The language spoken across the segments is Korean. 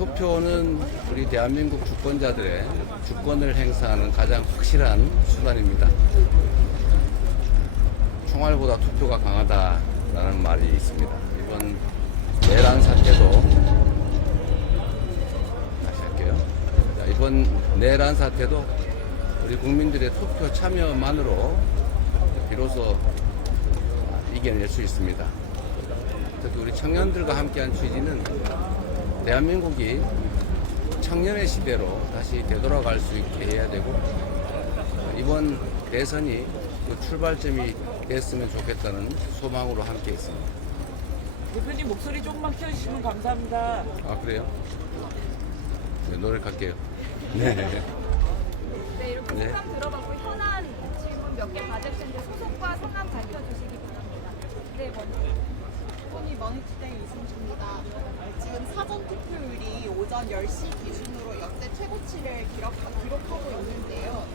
투표는 우리 대한민국 주권자들의 주권을 행사하는 가장 확실한 수단입니다. 총알보다 투표가 강하다라는 말이 있습니다. 이번 내란 사태도 다시 할게요. 자, 이번 내란 사태도 우리 국민들의 투표 참여만으로 비로소 이겨낼 수 있습니다. 특히 우리 청년들과 함께한 취지는 대한민국이 청년의 시대로 다시 되돌아갈 수 있게 해야 되고, 이번 대선이 그 출발점이 됐으면 좋겠다는 소망으로 함께 했습니다. 대표님 목소리 조금만 키워주시면 감사합니다. 아, 그래요? 네, 노력할게요. 네. 네, 이렇게 네. 소감 들어봤고 현안 질문 몇 개 받을 텐데 소속과 성함 밝혀주시기 바랍니다. 네, 먼저. 토니 머니투데이 이승주입니다. 지금 사전 투표율이 오전 10시 기준으로 역대 최고치를 기록하고 있는데요.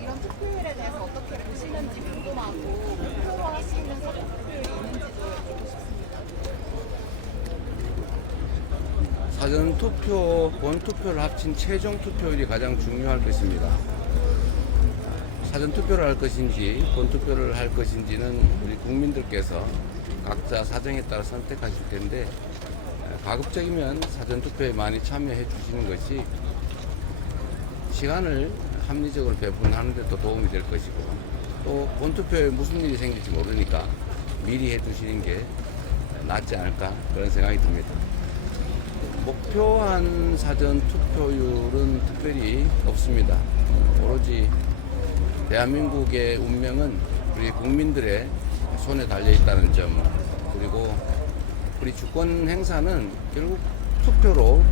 이런 투표율에 대해서 어떻게 보시는지 궁금하고 목표로 할 수 있는 사전 투표율이 있는지도 여쭤보고 싶습니다. 사전 투표, 본 투표를 합친 최종 투표율이 가장 중요할 것입니다. 사전 투표를 할 것인지 본 투표를 할 것인지는 우리 국민들께서 각자 사정에 따라 선택하실 텐데, 가급적이면 사전 투표에 많이 참여해 주시는 것이 시간을 합리적으로 배분하는 데 또 도움이 될 것이고, 또 본 투표에 무슨 일이 생길지 모르니까 미리 해 두시는 게 낫지 않을까, 그런 생각이 듭니다. 목표한 사전 투표율은 특별히 없습니다. 오로지 대한민국의 운명은 우리 국민들의 손에 달려 있다는 점, 그리고 우리 주권 행사는 결국 투표로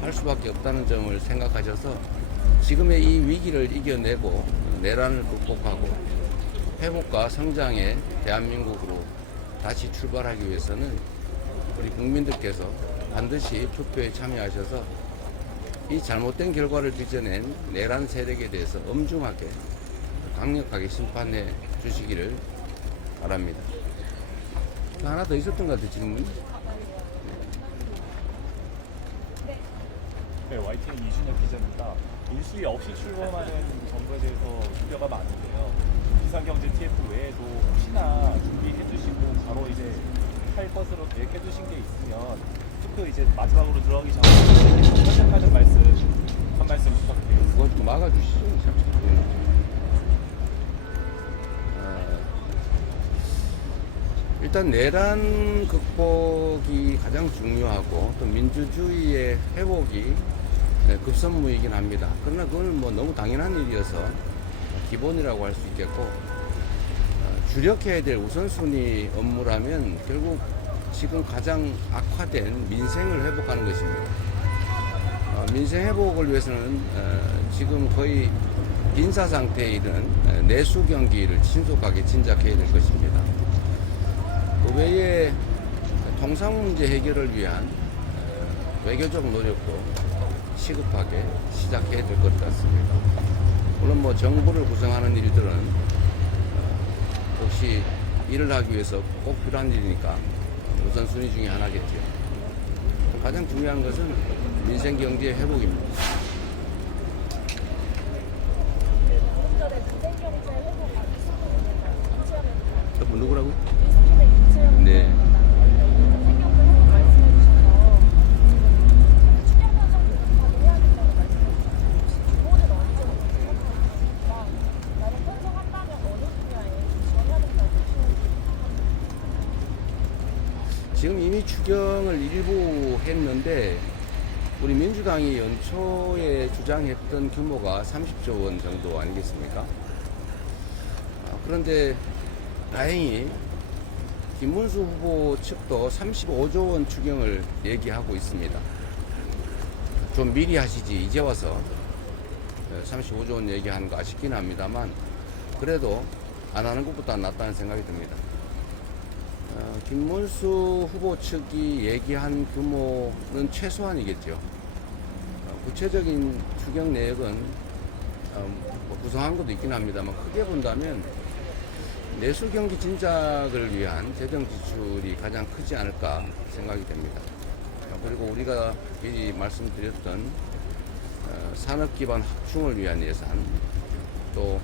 할 수밖에 없다는 점을 생각하셔서 지금의 이 위기를 이겨내고 내란을 극복하고 회복과 성장의 대한민국으로 다시 출발하기 위해서는 우리 국민들께서 반드시 투표에 참여하셔서 이 잘못된 결과를 빚어낸 내란 세력에 대해서 엄중하게 강력하게 심판해 주시기를 바랍니다. 하나 더 있었던 것 같아요, 질문이. 네, YTN 이준혁 기자입니다. 인수위 없이 출범하는 정부에 대해서 우려가 많은데요. 비상경제 TF 외에도 혹시나 준비해 두시고 바로 이제 할 것으로 계획해 두신 게 있으면 투표 이제 마지막으로 들어가기 전에 선택하는 말씀 한 말씀 부탁드립니다. 그거 좀 막아주시죠. 일단 내란 극복이 가장 중요하고 또 민주주의의 회복이 급선무이긴 합니다. 그러나 그건 뭐 너무 당연한 일이어서 기본이라고 할 수 있겠고, 주력해야 될 우선순위 업무라면 결국 지금 가장 악화된 민생을 회복하는 것입니다. 민생 회복을 위해서는 지금 거의 빈사 상태에 이른 내수 경기를 신속하게 진작해야 될 것입니다. 그 외에 통상 문제 해결을 위한 외교적 노력도 시급하게 시작해야 될 것 같습니다. 물론 뭐 정부를 구성하는 일들은 역시 일을 하기 위해서 꼭 필요한 일이니까 우선순위 중에 하나겠죠. 가장 중요한 것은 민생 경제 회복입니다. 또 누구라고요? 네. 지금 이미 추경을 일부 했는데 우리 민주당이 연초에 주장했던 규모가 30조 원 정도 아니겠습니까? 그런데 다행히 김문수 후보 측도 35조 원 추경을 얘기하고 있습니다. 좀 미리 하시지 이제 와서 35조 원 얘기하는 거 아쉽긴 합니다만, 그래도 안 하는 것보다 낫다는 생각이 듭니다. 김문수 후보 측이 얘기한 규모는 최소한이겠죠. 구체적인 추경 내역은 뭐 구성한 것도 있긴 합니다만, 크게 본다면 내수 경기 진작을 위한 재정 지출이 가장 크지 않을까 생각이 됩니다. 그리고 우리가 미리 말씀드렸던 산업 기반 확충을 위한 예산, 또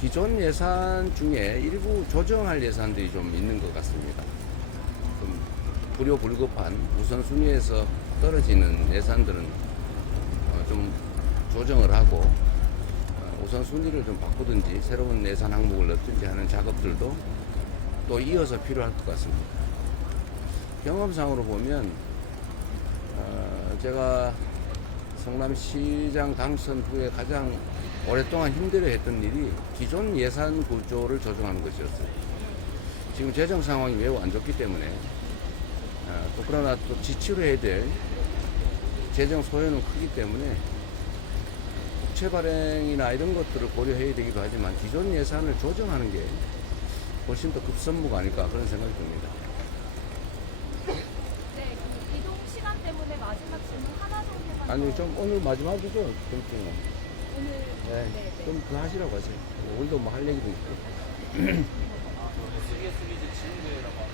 기존 예산 중에 일부 조정할 예산들이 좀 있는 것 같습니다. 좀 불효불급한 우선순위에서 떨어지는 예산들은 좀 조정을 하고 우선순위를 좀 바꾸든지 새로운 예산 항목을 넣든지 하는 작업들도 또 이어서 필요할 것 같습니다. 경험상으로 보면 제가 성남시장 당선 후에 가장 오랫동안 힘들어했던 일이 기존 예산 구조를 조정하는 것이었어요. 지금 재정 상황이 매우 안 좋기 때문에 또 그러나 또 지출을 해야 될 재정 소요는 크기 때문에 국채 발행이나 이런 것들을 고려해야 되기도 하지만 기존 예산을 조정하는 게 훨씬 더 급선무가 아닐까 그런 생각이 듭니다. 네, 그 이동 시간 때문에 마지막 질문 하나 정도만. 아니 좀 오늘 마지막이죠? 점심은. 오늘 네, 좀 더 하시라고 하세요. 오늘도 뭐 할 얘기도 있고. SBS 시리즈 지인대회라고 하고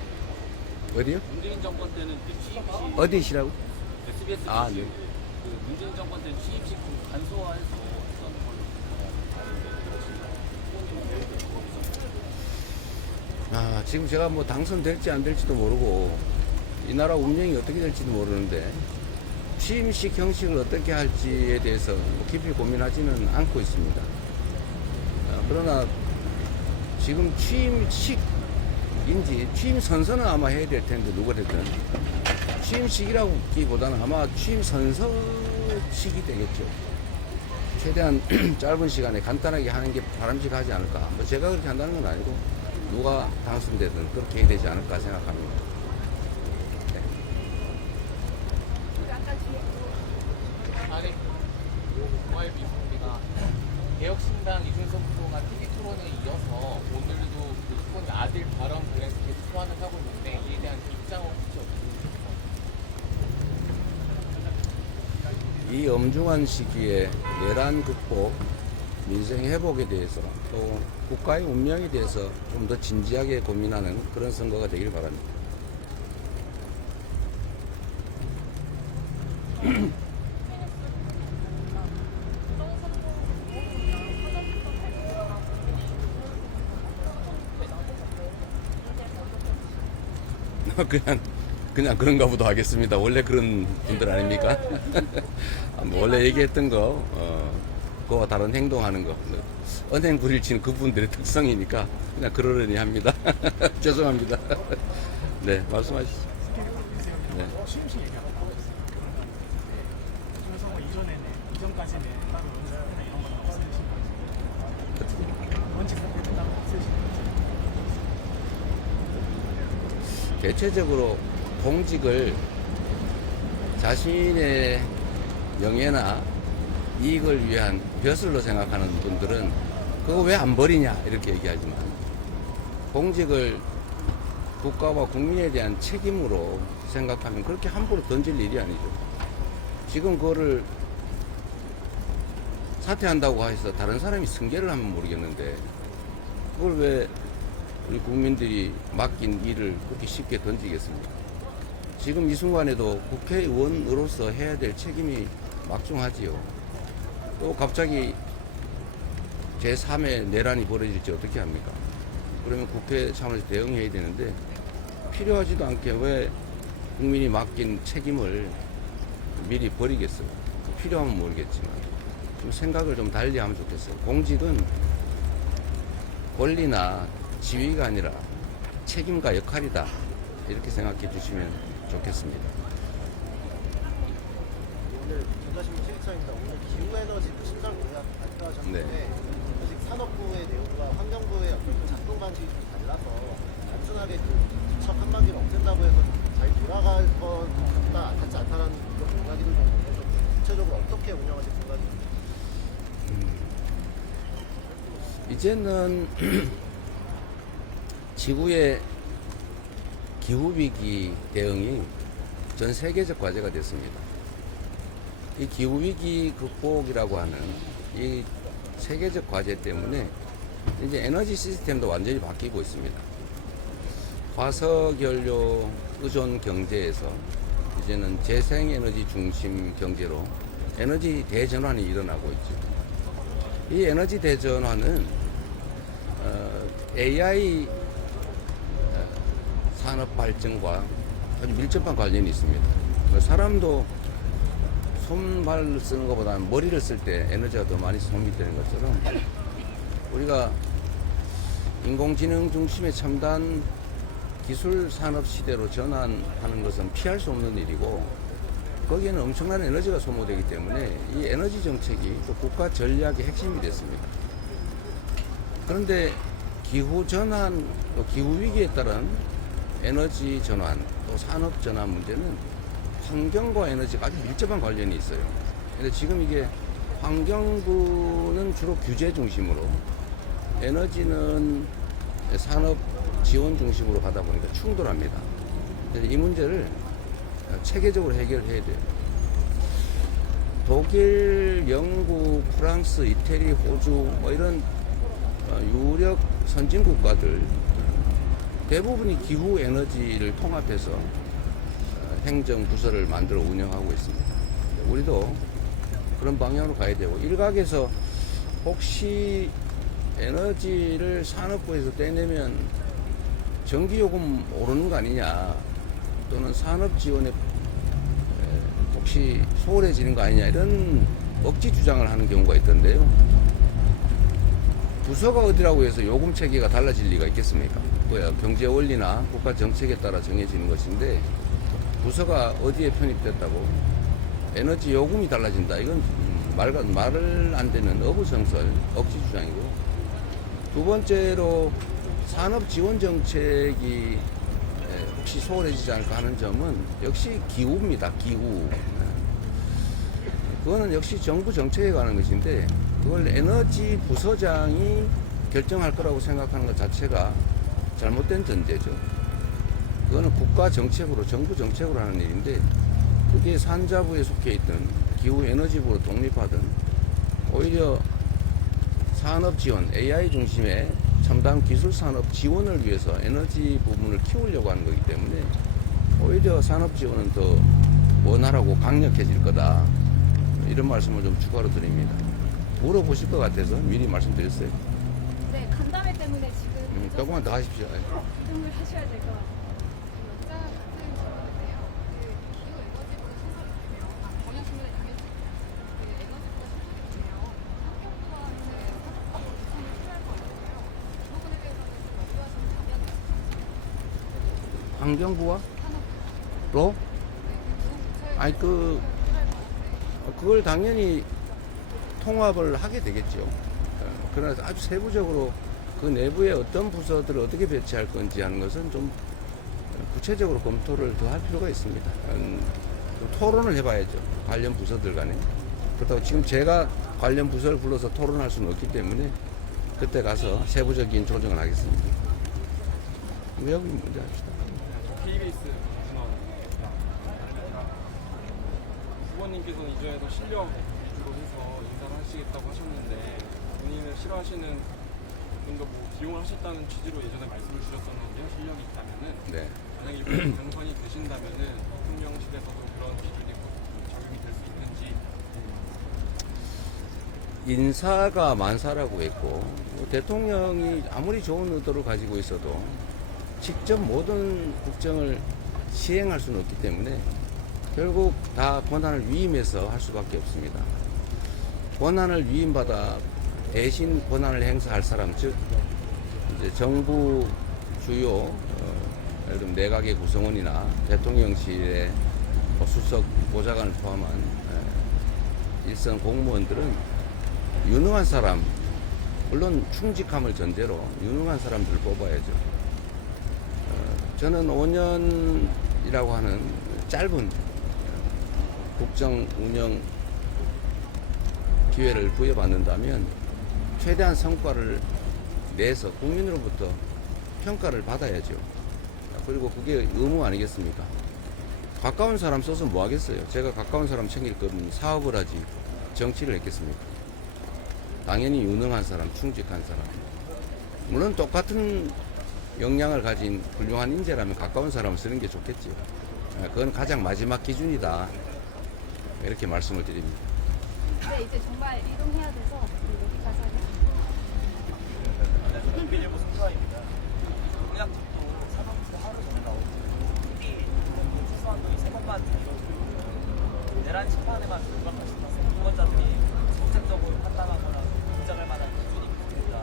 어디요? 문재인 정권 때는 그 취임식 어디시라고? SBS 아, 시리즈 네. 그 문재인 정권 때는 취임식 좀 간소화해서 했던 걸로 지금 제가 뭐 당선될지 안 될지도 모르고 이 나라 운명이 어떻게 될지도 모르는데 취임식 형식을 어떻게 할지에 대해서 뭐 깊이 고민하지는 않고 있습니다. 그러나 지금 취임식인지 취임 선서는 아마 해야 될 텐데 누가 됐든 취임식이라기보다는 아마 취임 선서식이 되겠죠. 최대한 짧은 시간에 간단하게 하는 게 바람직하지 않을까. 뭐 제가 그렇게 한다는 건 아니고 누가 당선되든 그렇게 해야 되지 않을까 생각합니다. 네. 아니, 정말 미소입니다. 개혁신당 이준석 후보가 TV 토론에 이어서 오늘도 그 후보님 아들 발언 그래서 계속 소환을 하고 있는데 이에 대한 입장은 혹시 어떻게 이 엄중한 시기에 내란 극복, 민생 회복에 대해서 또 국가의 운명에 대해서 좀 더 진지하게 고민하는 그런 선거가 되길 바랍니다. 그냥 그런가 보다 하겠습니다. 원래 그런 분들 아닙니까? 뭐 원래 얘기했던 거, 그거와 다른 행동하는 거. 은행 구릴 치는 그분들의 특성이니까 그냥 그러려니 합니다. 죄송합니다. 네, 말씀하시죠. 네. 취임식 얘기하고 그래서 뭐 이전까지는 따로 연설이나 이런 건 없으신 거지. 원칙 선택은 따로 없으신 거지. 대체적으로 공직을 자신의 명예나 이익을 위한 벼슬로 생각하는 분들은 그거 왜 안 버리냐 이렇게 얘기하지만 공직을 국가와 국민에 대한 책임으로 생각하면 그렇게 함부로 던질 일이 아니죠. 지금 그거를 사퇴한다고 해서 다른 사람이 승계를 하면 모르겠는데 그걸 왜 우리 국민들이 맡긴 일을 그렇게 쉽게 던지겠습니까? 지금 이 순간에도 국회의원으로서 해야 될 책임이 막중하지요. 또 갑자기 제3의 내란이 벌어질지 어떻게 합니까? 그러면 국회 차원에서 대응해야 되는데 필요하지도 않게 왜 국민이 맡긴 책임을 미리 버리겠어요? 필요하면 모르겠지만 좀 생각을 좀 달리 하면 좋겠어요. 공직은 권리나 지위가 아니라 책임과 역할이다. 이렇게 생각해 주시면 좋겠습니다. 오늘 전자신문 실장입니다. 오늘 기후에너지부 신설 공약 발표하셨는데 네. 아직 산업부의 내용과 환경부의 어떤 작동 방식이 좀 달라서 단순하게 그 지척 한마디를 없앤다고 해서 잘 돌아갈 것 같다, 같지 않다라는 그런 공약이들 좀 있는데 좀 구체적으로 어떻게 운영하실 생각인지. 이제는 지구의 기후위기 대응이 전 세계적 과제가 됐습니다. 이 기후위기 극복이라고 하는 이 세계적 과제 때문에 이제 에너지 시스템도 완전히 바뀌고 있습니다. 화석연료 의존 경제에서 이제는 재생에너지 중심 경제로 에너지 대전환이 일어나고 있죠. 이 에너지 대전환은 AI 산업 발전과 아주 밀접한 관련이 있습니다. 사람도 손발을 쓰는 것보다는 머리를 쓸 때 에너지가 더 많이 소비되는 것처럼 우리가 인공지능 중심의 첨단 기술 산업 시대로 전환하는 것은 피할 수 없는 일이고 거기에는 엄청난 에너지가 소모되기 때문에 이 에너지 정책이 또 국가 전략의 핵심이 됐습니다. 그런데 기후 전환, 또 기후 위기에 따른 에너지 전환, 또 산업 전환 문제는 환경과 에너지가 아주 밀접한 관련이 있어요. 근데 지금 이게 환경부는 주로 규제 중심으로 에너지는 산업 지원 중심으로 가다 보니까 충돌합니다. 그래서 이 문제를 체계적으로 해결해야 돼요. 독일, 영국, 프랑스, 이태리, 호주 뭐 이런 유력 선진 국가들 대부분이 기후 에너지를 통합해서 행정 부서를 만들어 운영하고 있습니다. 우리도 그런 방향으로 가야 되고 일각에서 혹시 에너지를 산업부에서 떼내면 전기요금 오르는 거 아니냐 또는 산업 지원에 혹시 소홀해지는 거 아니냐 이런 억지 주장을 하는 경우가 있던데요. 부서가 어디라고 해서 요금 체계가 달라질 리가 있겠습니까? 뭐야, 경제 원리나 국가 정책에 따라 정해지는 것인데 부서가 어디에 편입됐다고 에너지 요금이 달라진다. 이건 말을 안 되는 어부성설, 억지 주장이고 두 번째로 산업 지원 정책이 혹시 소홀해지지 않을까 하는 점은 역시 기후입니다. 기후. 그거는 역시 정부 정책에 관한 것인데 그걸 에너지 부서장이 결정할 거라고 생각하는 것 자체가 잘못된 전제죠. 그거는 국가 정책으로, 정부 정책으로 하는 일인데 그게 산자부에 속해 있든 기후 에너지부로 독립하든 오히려 산업 지원, AI 중심의 첨단 기술 산업 지원을 위해서 에너지 부분을 키우려고 하는 거기 때문에 오히려 산업 지원은 더 원활하고 강력해질 거다. 이런 말씀을 좀 추가로 드립니다. 물어보실 것 같아서 미리 말씀드렸어요. 네, 간담회 때문에 지금 조금만 더 하십시오. 이동을 하셔야 될 것 같아요. 환경부와 로? 아니 그걸 당연히 통합을 하게 되겠죠. 그러나 아주 세부적으로 그 내부에 어떤 부서들을 어떻게 배치할 건지 하는 것은 좀 구체적으로 검토를 더 할 필요가 있습니다. 좀 토론을 해봐야죠. 관련 부서들 간에. 그렇다고 지금 제가 관련 부서를 불러서 토론할 수는 없기 때문에 그때 가서 세부적인 조정을 하겠습니다. 외국인 문제 합시다. KBS 준원입니다. 후보님께서는 이전에도 실력 위주로 해서 인사를 하시겠다고 하셨는데 본인을 싫어하시는 분도 뭐 기용을 하셨다는 취지로 예전에 말씀을 주셨었는데요. 실력이 있다면은 네. 만약에 이번에 당선이 되신다면은 대통령실에서도 그런 기준이 적용이 될 수 있는지. 인사가 만사라고 했고 대통령이 아무리 좋은 의도를 가지고 있어도 직접 모든 국정을 시행할 수는 없기 때문에 결국 다 권한을 위임해서 할 수밖에 없습니다. 권한을 위임받아 대신 권한을 행사할 사람, 즉 이제 정부 주요 예를 들면 내각의 구성원이나 대통령실의 수석 보좌관을 포함한 일선 공무원들은 유능한 사람, 물론 충직함을 전제로 유능한 사람들을 뽑아야죠. 저는 5년이라고 하는 짧은 국정 운영 기회를 부여받는다면 최대한 성과를 내서 국민으로부터 평가를 받아야죠. 그리고 그게 의무 아니겠습니까? 가까운 사람 써서 뭐 하겠어요? 제가 가까운 사람 챙길 거면 사업을 하지 정치를 했겠습니까? 당연히 유능한 사람, 충직한 사람. 물론 똑같은 역량을 가진 훌륭한 인재라면 가까운 사람을 쓰는 게 좋겠지요. 그건 가장 마지막 기준이다. 이렇게 말씀을 드립니다. 네, 이제 정말 이동해야 돼서 여기까지 하겠습니다. 비밀보 승부입니다. 공약집도 사방에서 하루 전에 나오고 미리 수수한돈이 3번만 내란 심판에만 불과할 싶어서 유권자들이 정책적으로 판단하거나 인정할 만한 기준이 있습니다.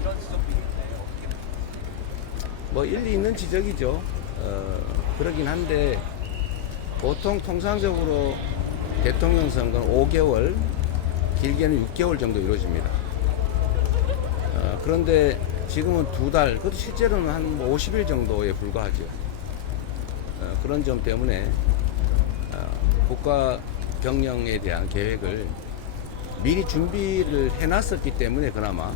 이런 지적도 있는데 어떻게 보세요? 뭐 일리 있는 지적이죠. 그러긴 한데 보통 통상적으로 대통령 선거는 5개월, 길게는 6개월 정도 이루어집니다. 그런데 지금은 2달, 그것도 실제로는 한 50일 정도에 불과하죠. 그런 점 때문에 국가 경영에 대한 계획을 미리 준비를 해놨었기 때문에 그나마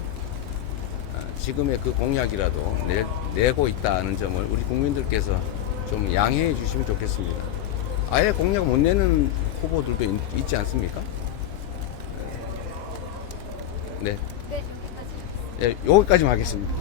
지금의 그 공약이라도 내고 있다는 점을 우리 국민들께서 좀 양해해 주시면 좋겠습니다. 아예 공약 못 내는 후보들도 있지 않습니까? 네. 네, 여기까지. 예, 여기까지만 하겠습니다.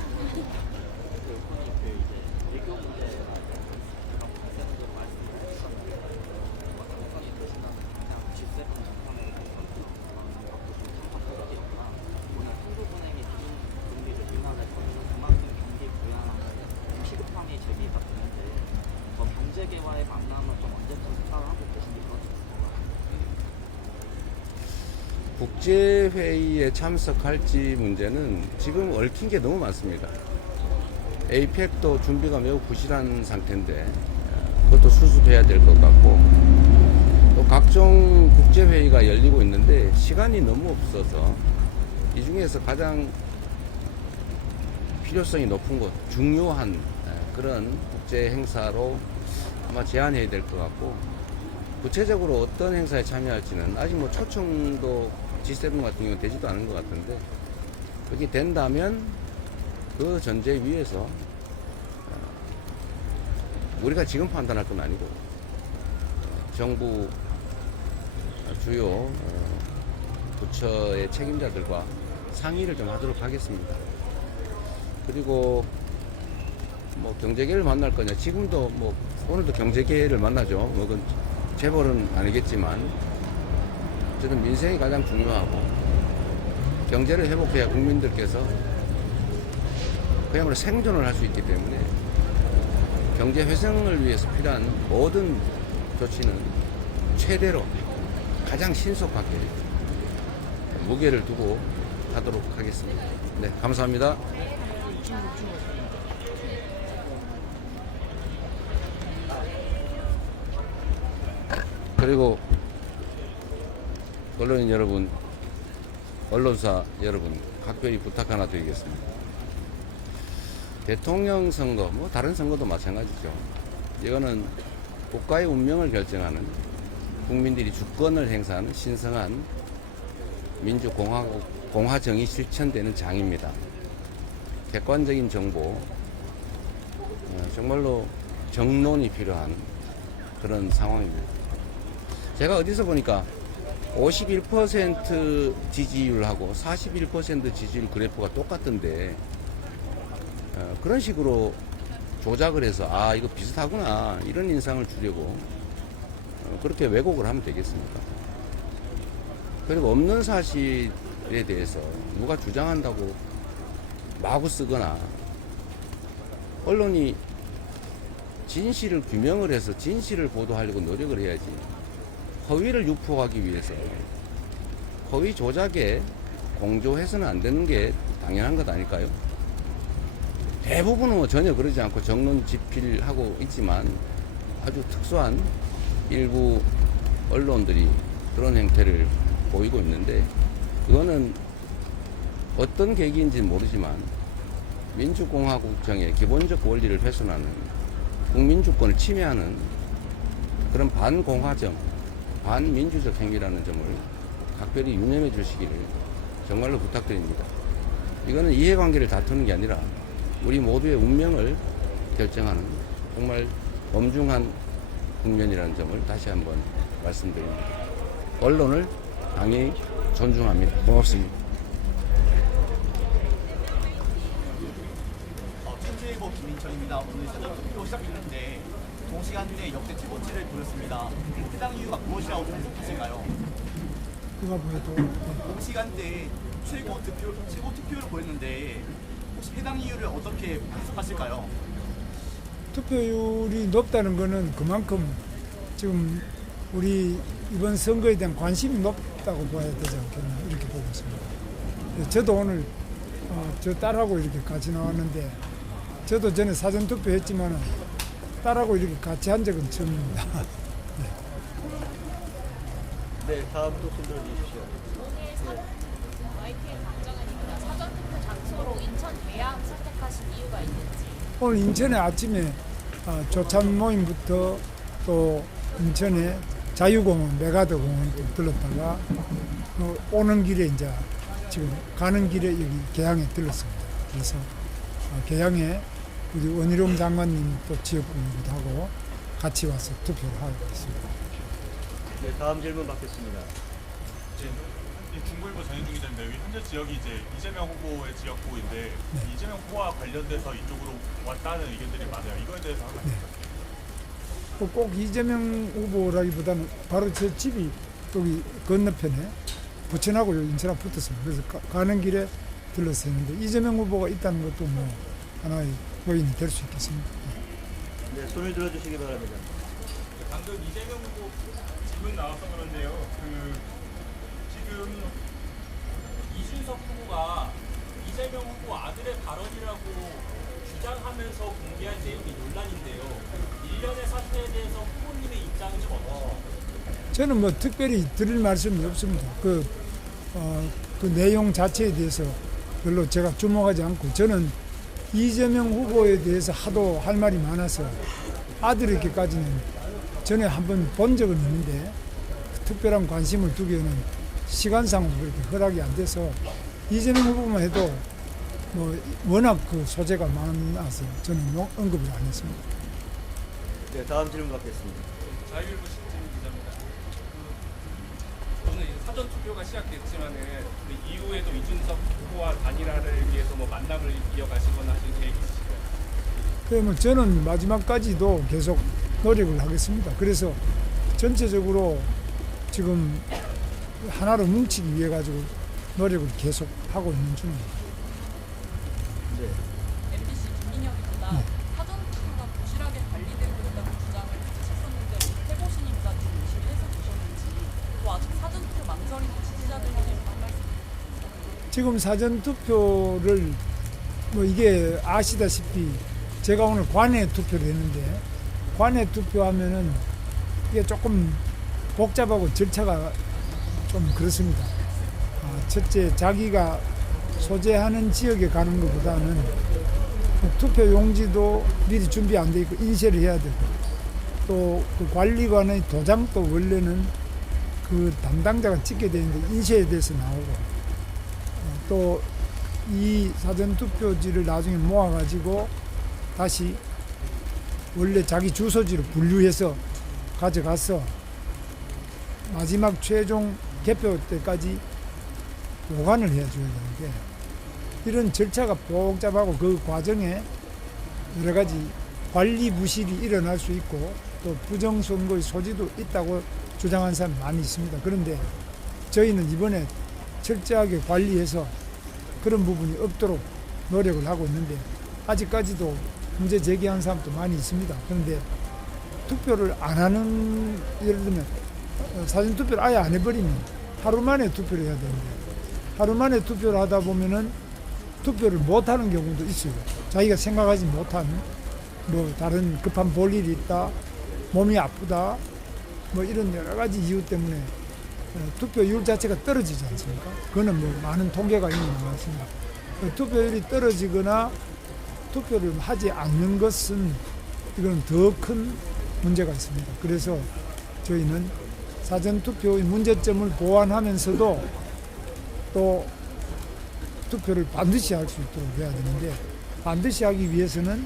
경제계와의 만남은 좀 언제부터 생각하고 계신지 국제회의에 참석할지 문제는 지금 얽힌 게 너무 많습니다. APEC도 준비가 매우 부실한 상태인데 그것도 수습해야 될 것 같고 또 각종 국제회의가 열리고 있는데 시간이 너무 없어서 이 중에서 가장 필요성이 높은 것, 중요한 그런 국제 행사로 아마 제안해야 될 것 같고 구체적으로 어떤 행사에 참여할지는 아직 뭐 초청도 G7 같은 경우는 되지도 않은 것 같은데 그렇게 된다면 그 전제 위에서 우리가 지금 판단할 건 아니고 정부 주요 부처의 책임자들과 상의를 좀 하도록 하겠습니다. 그리고 뭐 경제계를 만날 거냐, 지금도 뭐 오늘도 경제계를 만나죠. 뭐 그건 재벌은 아니겠지만 어쨌든 민생이 가장 중요하고 경제를 회복해야 국민들께서 그야말로 생존을 할 수 있기 때문에 경제 회생을 위해서 필요한 모든 조치는 최대로 가장 신속하게 무게를 두고 하도록 하겠습니다. 네, 감사합니다. 그리고 언론인 여러분, 언론사 여러분, 각별히 부탁 하나 드리겠습니다. 대통령 선거, 뭐 다른 선거도 마찬가지죠. 이거는 국가의 운명을 결정하는, 국민들이 주권을 행사하는 신성한 민주공화정이 실천되는 장입니다. 객관적인 정보, 정말로 정론이 필요한 그런 상황입니다. 제가 어디서 보니까 51% 지지율하고 41% 지지율 그래프가 똑같던데 그런 식으로 조작을 해서 아 이거 비슷하구나 이런 인상을 주려고 그렇게 왜곡을 하면 되겠습니까? 그리고 없는 사실에 대해서 누가 주장한다고 마구 쓰거나 언론이 진실을 규명을 해서 진실을 보도하려고 노력을 해야지 허위를 유포하기 위해서 허위 조작에 공조해서는 안 되는 게 당연한 것 아닐까요? 대부분은 뭐 전혀 그러지 않고 정론 집필하고 있지만 아주 특수한 일부 언론들이 그런 행태를 보이고 있는데 그거는 어떤 계기인지는 모르지만 민주공화국정의 기본적 원리를 훼손하는 국민주권을 침해하는 그런 반공화정, 반민주적 행위라는 점을 각별히 유념해 주시기를 정말로 부탁드립니다. 이거는 이해관계를 다투는 게 아니라 우리 모두의 운명을 결정하는 정말 엄중한 국면이라는 점을 다시 한번 말씀드립니다. 언론을 당연히 존중합니다. 고맙습니다. 천재일보 김민철입니다. 오늘 새벽 투표 시작했는데 동시간대 역대 최고치를 보였습니다. 해당 이유가 무엇이라고 생각하실까요? 누가 보여도 동시간대 최고 투표를 보였는데 혹시 해당 이유를 어떻게 해석하실까요? 투표율이 높다는 거는 그만큼 지금 우리 이번 선거에 대한 관심이 높다고 봐야 되지 않겠나 이렇게 보고 있습니다. 저도 오늘 저 딸하고 이렇게 같이 나왔는데 저도 전에 사전 투표했지만 딸하고 이렇게 같이 한 적은 처음입니다. 네, 다음 또 손들어 주십시오. 오늘 YTN 박정은입니다. 사전투표 장소로 인천 계양 선택하신 이유가 있는지. 오늘 인천에 아침에 조찬 모임부터 또 인천에 자유공원, 메가더 공원 좀 들렀다가 오는 길에 이제 지금 가는 길에 여기 계양에 들렀습니다. 그래서 계양에 우리 원희룡 장관님 또 지역분이기도 하고 같이 와서 투표를 하고 있습니다. 네, 다음 질문 받겠습니다. 중부일보 전현중 기자입니다. 여기 현재 지역이 이제 이재명 후보의 지역구인데 이재명 후보와 관련돼서 이쪽으로 왔다는 의견들이 많아요. 이거에 대해서 하나요? 꼭 이재명 후보라기보다는 바로 제 집이 여기 건너편에 부천하고 인천하고 붙었습니다. 그래서 가는 길에 들렀었는데 이재명 후보가 있다는 것도 뭐 하나의 요인이 될 수 있겠습니다. 네, 손을 들어주시기 바랍니다. 방금 이재명 후보 질문 나와서 그런데요. 지금 이준석 후보가 이재명 후보 아들의 발언이라고 주장하면서 공개한 내용이 논란인데요. 일련의 사태에 대해서 후보님의 입장은 좀 어떠십니까? 저는 뭐 특별히 드릴 말씀이 없습니다. 그 내용 자체에 대해서 별로 제가 주목하지 않고 저는 이재명 후보에 대해서 하도 할 말이 많아서 아들에게까지는 전에 한번 본 적은 있는데 특별한 관심을 두기에는 시간상으로 그렇게 허락이 안 돼서 이재명 후보만 해도 뭐 워낙 그 소재가 많아서 저는 언급을 안 했습니다. 네, 다음 질문 받겠습니다. 자유일보 신진 기자입니다. 오늘 사전 투표가 시작됐지만은 이후에도 이준석 후보와 단일화를 위해서 뭐 만남을 이어가시거나 하실 계획 있으실까요? 그러면 저는 마지막까지도 계속 노력을 하겠습니다. 그래서 전체적으로 지금 하나로 뭉치기 위해 가지고 노력을 계속 하고 있는 중입니다. 네. MBC 김민혁입니다. 네. 사전투표가 부실하게 관리되고 있다고 주장을 하셨었는데 해보시니까 좀 열심히 해서 보셨는지 또 아직 사전투표 망설이는 지지자들에 대해서 한 말씀 부탁드립니다. 지금 사전투표를 뭐 이게 아시다시피 제가 오늘 관외 투표를 했는데 관외 투표하면은 이게 조금 복잡하고 절차가 좀 그렇습니다. 첫째 자기가 소재하는 지역에 가는 것보다는 투표 용지도 미리 준비 안 돼 있고 인쇄를 해야 되고 또 그 관리관의 도장도 원래는 그 담당자가 찍게 되는데 인쇄에 대해서 나오고 또 이 사전투표지를 나중에 모아가지고 다시 원래 자기 주소지로 분류해서 가져가서 마지막 최종 개표 때까지 보관을 해줘야 되는데 이런 절차가 복잡하고 그 과정에 여러 가지 관리 부실이 일어날 수 있고 또 부정선거의 소지도 있다고 주장하는 사람이 많이 있습니다. 그런데 저희는 이번에 철저하게 관리해서 그런 부분이 없도록 노력을 하고 있는데 아직까지도 문제 제기하는 사람도 많이 있습니다. 그런데 투표를 안 하는 예를 들면 사전투표를 아예 안 해버리면 하루 만에 투표를 해야 되는데 하루 만에 투표를 하다 보면은 투표를 못하는 경우도 있어요. 자기가 생각하지 못한 뭐 다른 급한 볼일이 있다, 몸이 아프다, 뭐 이런 여러 가지 이유 때문에 투표율 자체가 떨어지지 않습니까? 그거는 뭐 많은 통계가 이미 나왔습니다. 투표율이 떨어지거나 투표를 하지 않는 것은 이건 더 큰 문제가 있습니다. 그래서 저희는 사전투표의 문제점을 보완하면서도 또 투표를 반드시 할 수 있도록 해야 되는데 반드시 하기 위해서는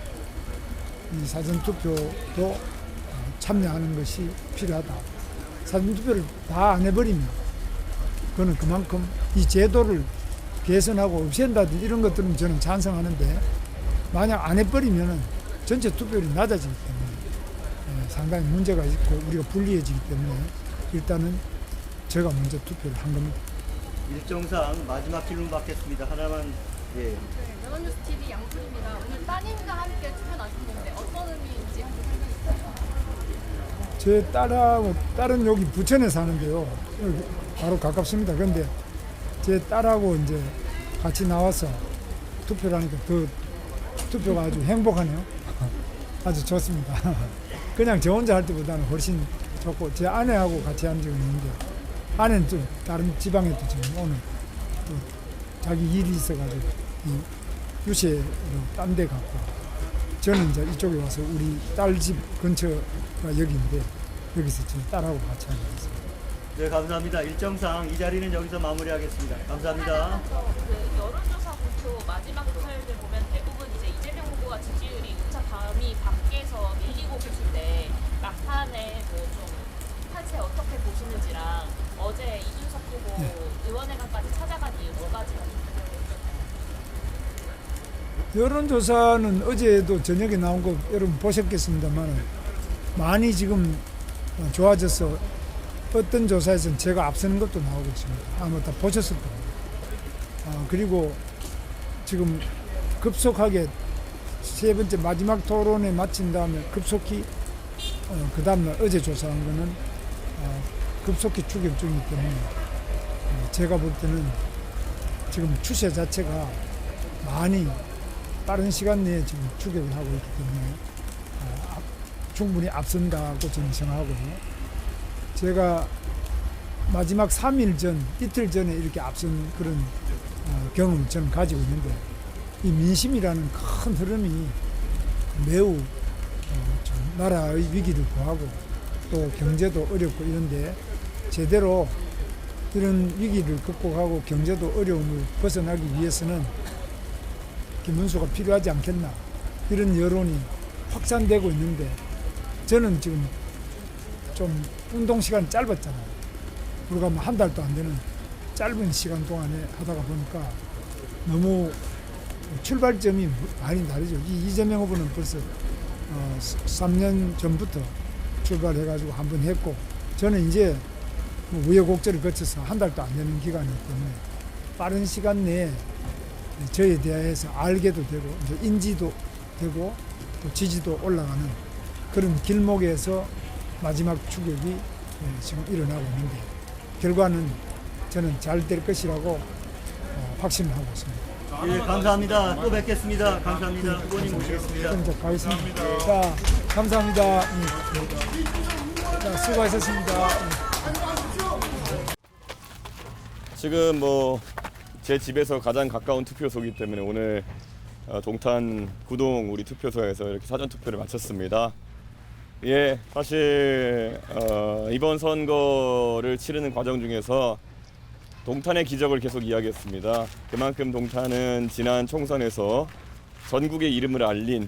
이 사전투표도 참여하는 것이 필요하다. 사전투표를 다 안 해버리면 그거는 그만큼 이 제도를 개선하고 없앤다든지 이런 것들은 저는 찬성하는데 만약 안 해버리면 전체 투표율이 낮아지기 때문에 상당히 문제가 있고 우리가 불리해지기 때문에 일단은 제가 먼저 투표를 한 겁니다. 일정상 마지막 질문 받겠습니다. 하나만. 예. 연합뉴스 TV 양풀입니다. 오늘 따님과 함께 투표 나섰는데 어떤 의미인지 한번 설명해 주세요. 제 딸은 여기 부천에 사는데요. 여기 바로 가깝습니다. 그런데 제 딸하고 이제 같이 나와서 투표를 하니까 더 투표가 아주 행복하네요. 아주 좋습니다. 그냥 저 혼자 할 때보다는 훨씬 좋고 제 아내하고 같이 한 적은 있는데 아내는 좀 다른 지방에도 지금 오늘 또 자기 일이 있어가지고 이 유세로 딴 데 갔고 저는 이제 이쪽에 와서 우리 딸 집 근처가 여기인데 여기서 지금 딸하고 같이 하게 됐습니다. 네, 감사합니다. 일정상 이 자리는 여기서 마무리하겠습니다. 감사합니다. 그 여론조사 공표 마지막 조사율들 보면 대부분 이제 이재명 후보가 지지율이 2차 다음이 밖에서 밀리고 계신데 막판에 뭐좀 판세 어떻게 보시는지랑 어제 이준석 후보 의원회관까지 찾아간 이유 두 가지가 좀 여론조사는 어제도 저녁에 나온 거 여러분 보셨겠습니다만 많이 지금 좋아져서 어떤 조사에서는 제가 앞서는 것도 나오고 있습니다. 아마 다 보셨을 겁니다. 그리고 지금 급속하게 세 번째 마지막 토론에 마친 다음에 급속히 그 다음날 어제 조사한 거는 급속히 추격 중이기 때문에 제가 볼 때는 지금 추세 자체가 많이 빠른 시간 내에 지금 추격을 하고 있기 때문에 충분히 앞선다고 저는 생각하고요. 제가 마지막 3일 전, 이틀 전에 이렇게 앞선 그런 경험을 저는 가지고 있는데 이 민심이라는 큰 흐름이 매우 좀 나라의 위기를 구하고 또 경제도 어렵고 이런데 제대로 이런 위기를 극복하고 경제도 어려움을 벗어나기 위해서는 김문수가 필요하지 않겠나 이런 여론이 확산되고 있는데 저는 지금 좀 운동 시간이 짧았잖아요. 우리가 뭐 한 달도 안 되는 짧은 시간 동안에 하다가 보니까 너무 출발점이 많이 다르죠. 이재명 후보는 벌써 3년 전부터 출발해가지고 한번 했고 저는 이제 뭐 우여곡절을 거쳐서 한 달도 안 되는 기간이기 때문에 빠른 시간 내에 저에 대해서 알게도 되고 이제 인지도 되고 또 지지도 올라가는 그런 길목에서 마지막 추격이 지금 일어나고 있는데 결과는 저는 잘 될 것이라고 확신을 하고 있습니다. 예, 감사합니다. 또 뵙겠습니다. 감사합니다. 후보님 모시겠습니다. 이제 가겠습니다. 자, 감사합니다. 자, 수고하셨습니다. 지금 뭐 제 집에서 가장 가까운 투표소이기 때문에 오늘 동탄 구동 우리 투표소에서 이렇게 사전 투표를 마쳤습니다. 예, 사실 이번 선거를 치르는 과정 중에서 동탄의 기적을 계속 이야기했습니다. 그만큼 동탄은 지난 총선에서 전국의 이름을 알린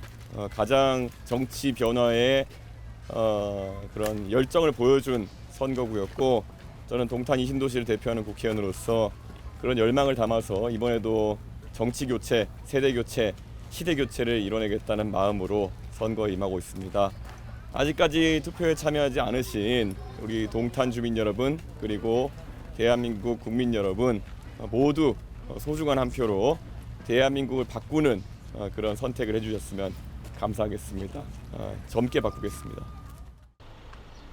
가장 정치 변화에 그런 열정을 보여준 선거구였고 저는 동탄 이 신도시를 대표하는 국회의원으로서 그런 열망을 담아서 이번에도 정치 교체, 세대 교체, 시대 교체를 이뤄내겠다는 마음으로 선거에 임하고 있습니다. 아직까지 투표에 참여하지 않으신 우리 동탄 주민 여러분 그리고 대한민국 국민 여러분 모두 소중한 한 표로 대한민국을 바꾸는 그런 선택을 해주셨으면 감사하겠습니다. 젊게 바꾸겠습니다.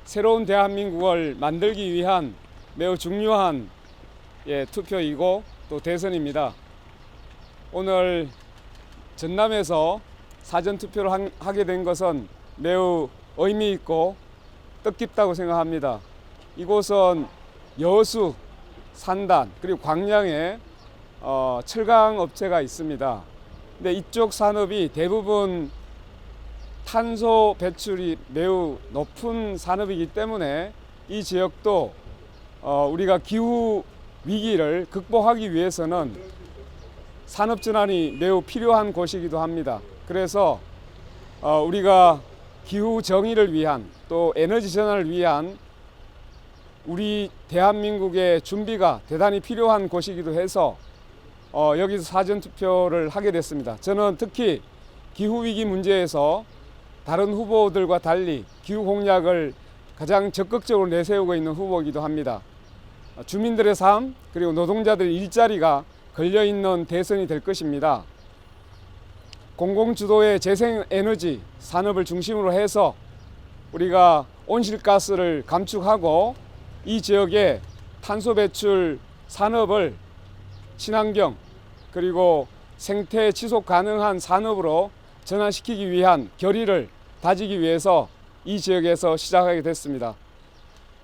새로운 대한민국을 만들기 위한 매우 중요한 투표이고 또 대선입니다. 오늘 전남에서 사전투표를 하게 된 것은 매우 의미 있고 뜻깊다고 생각합니다. 이곳은 여수, 산단 그리고 광양에 철강 업체가 있습니다. 근데 이쪽 산업이 대부분 탄소 배출이 매우 높은 산업이기 때문에 이 지역도 우리가 기후 위기를 극복하기 위해서는 산업 전환이 매우 필요한 곳이기도 합니다. 그래서 우리가 기후 정의를 위한 또 에너지 전환을 위한 우리 대한민국의 준비가 대단히 필요한 곳이기도 해서 여기서 사전투표를 하게 됐습니다. 저는 특히 기후위기 문제에서 다른 후보들과 달리 기후 공약을 가장 적극적으로 내세우고 있는 후보이기도 합니다. 주민들의 삶 그리고 노동자들의 일자리가 걸려있는 대선이 될 것입니다. 공공주도의 재생에너지 산업을 중심으로 해서 우리가 온실가스를 감축하고 이 지역의 탄소 배출 산업을 친환경 그리고 생태 지속 가능한 산업으로 전환시키기 위한 결의를 다지기 위해서 이 지역에서 시작하게 됐습니다.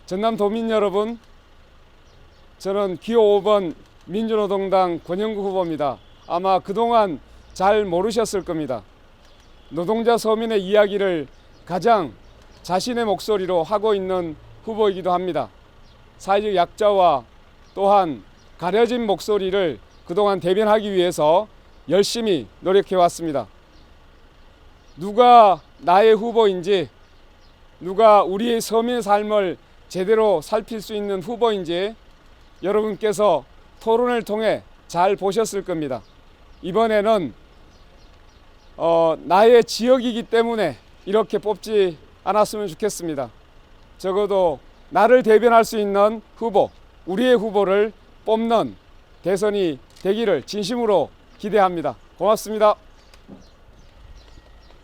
전남도민 여러분, 저는 기호 5번 민주노동당 권영구 후보입니다. 아마 그동안 잘 모르셨을 겁니다. 노동자 서민의 이야기를 가장 자신의 목소리로 하고 있는 후보이기도 합니다. 사회적 약자와 또한 가려진 목소리를 그동안 대변하기 위해서 열심히 노력해 왔습니다. 누가 나의 후보인지, 누가 우리의 서민의 삶을 제대로 살필 수 있는 후보인지 여러분께서 토론을 통해 잘 보셨을 겁니다. 이번에는 나의 지역이기 때문에 이렇게 뽑지 않았으면 좋겠습니다. 적어도 나를 대변할 수 있는 후보, 우리의 후보를 뽑는 대선이 되기를 진심으로 기대합니다. 고맙습니다.